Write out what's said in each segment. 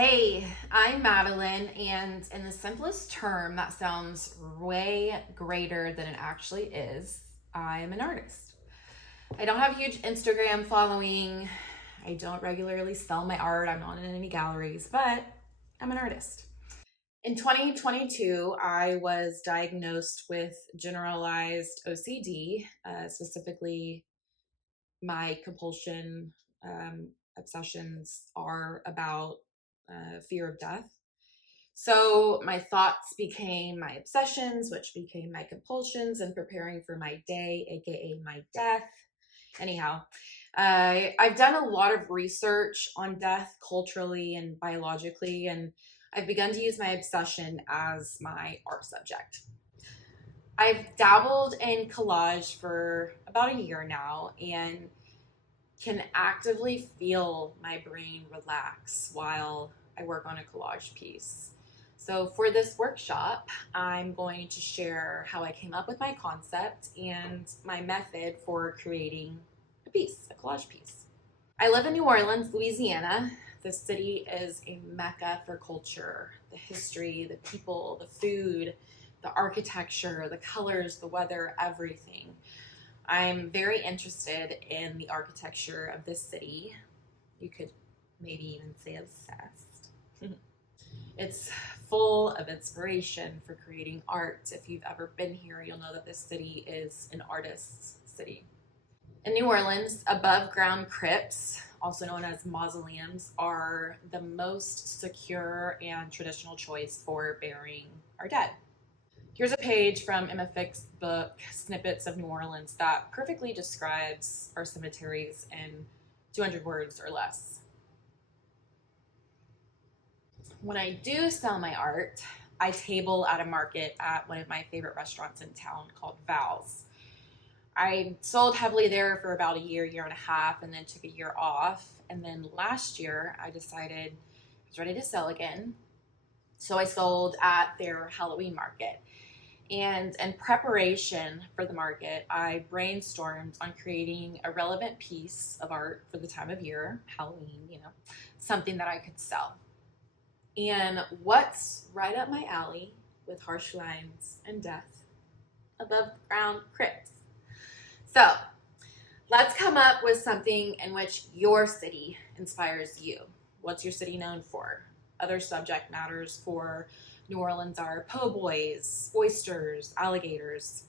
Hey, I'm Madeline, and in the simplest term that sounds way greater than it actually is, I am an artist. I don't have a huge Instagram following. I don't regularly sell my art. I'm not in any galleries, but I'm an artist. In 2022, I was diagnosed with generalized OCD, specifically my compulsion obsessions are about fear of death. So my thoughts became my obsessions, which became my compulsions, and preparing for my day, aka my death. Anyhow, I've done a lot of research on death culturally and biologically, and I've begun to use my obsession as my art subject. I've dabbled in collage for about a year now and can actively feel my brain relax while I work on a collage piece. So, for this workshop, I'm going to share how I came up with my concept and my method for creating a piece, a collage piece. I live in New Orleans, Louisiana. The city is a mecca for culture, the history, the people, the food, the architecture, the colors, the weather, everything. I'm very interested in the architecture of this city. You could maybe even say obsessed. It's full of inspiration for creating art. If you've ever been here, you'll know that this city is an artist's city. In New Orleans, above ground crypts, also known as mausoleums, are the most secure and traditional choice for burying our dead. Here's a page from Emma Fick's book, Snippets of New Orleans, that perfectly describes our cemeteries in 200 words or less. When I do sell my art, I table at a market at one of my favorite restaurants in town called Val's. I sold heavily there for about a year, year and a half, and then took a year off. And then last year, I decided I was ready to sell again. So I sold at their Halloween market. And in preparation for the market, I brainstormed on creating a relevant piece of art for the time of year, Halloween, something that I could sell. And what's right up my alley with harsh lines and death? Above ground crypts. So let's come up with something in which your city inspires you. What's your city known for? Other subject matters for New Orleans are po' boys, oysters, alligators.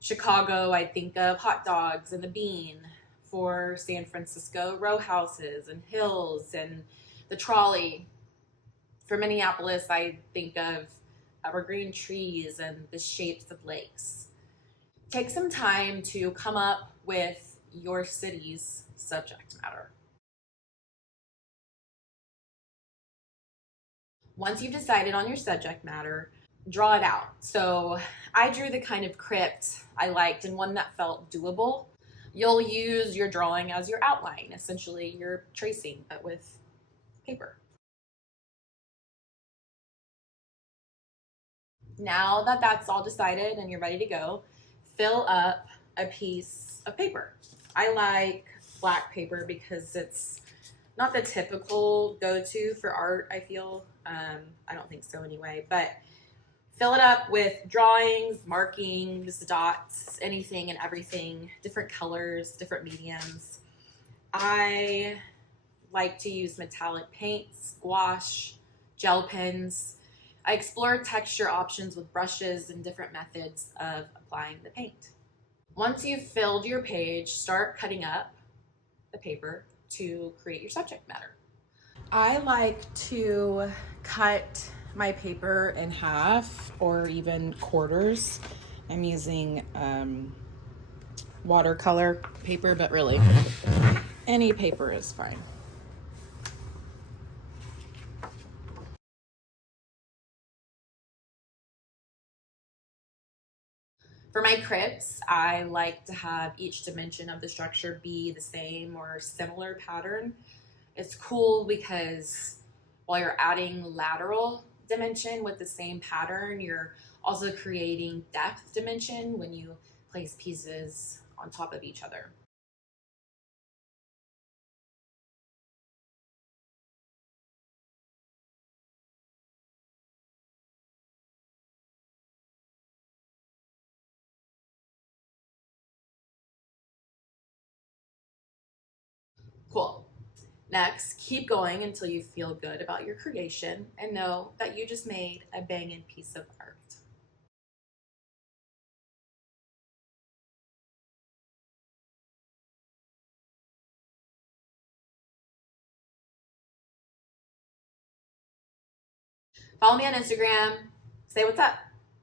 Chicago, I think of hot dogs and the bean. For San Francisco, row houses and hills and the trolley. For Minneapolis, I think of evergreen trees and the shapes of lakes. Take some time to come up with your city's subject matter. Once you've decided on your subject matter, draw it out. So I drew the kind of crypt I liked and one that felt doable. You'll use your drawing as your outline. Essentially, you're tracing, but with paper. Now that that's all decided and you're ready to go, fill up a piece of paper. I like black paper because it's not the typical go-to for art, I feel. I don't think so anyway, but fill it up with drawings, markings, dots, anything and everything, different colors, different mediums. I like to use metallic paints, gouache, gel pens. I explore texture options with brushes and different methods of applying the paint. Once you've filled your page, start cutting up the paper to create your subject matter. I like to cut my paper in half or even quarters. I'm using watercolor paper, but really any paper is fine. For my crypts, I like to have each dimension of the structure be the same or similar pattern. It's cool because while you're adding lateral dimension with the same pattern, you're also creating depth dimension when you place pieces on top of each other. Next, keep going until you feel good about your creation and know that you just made a banging piece of art. Follow me on Instagram. Say what's up.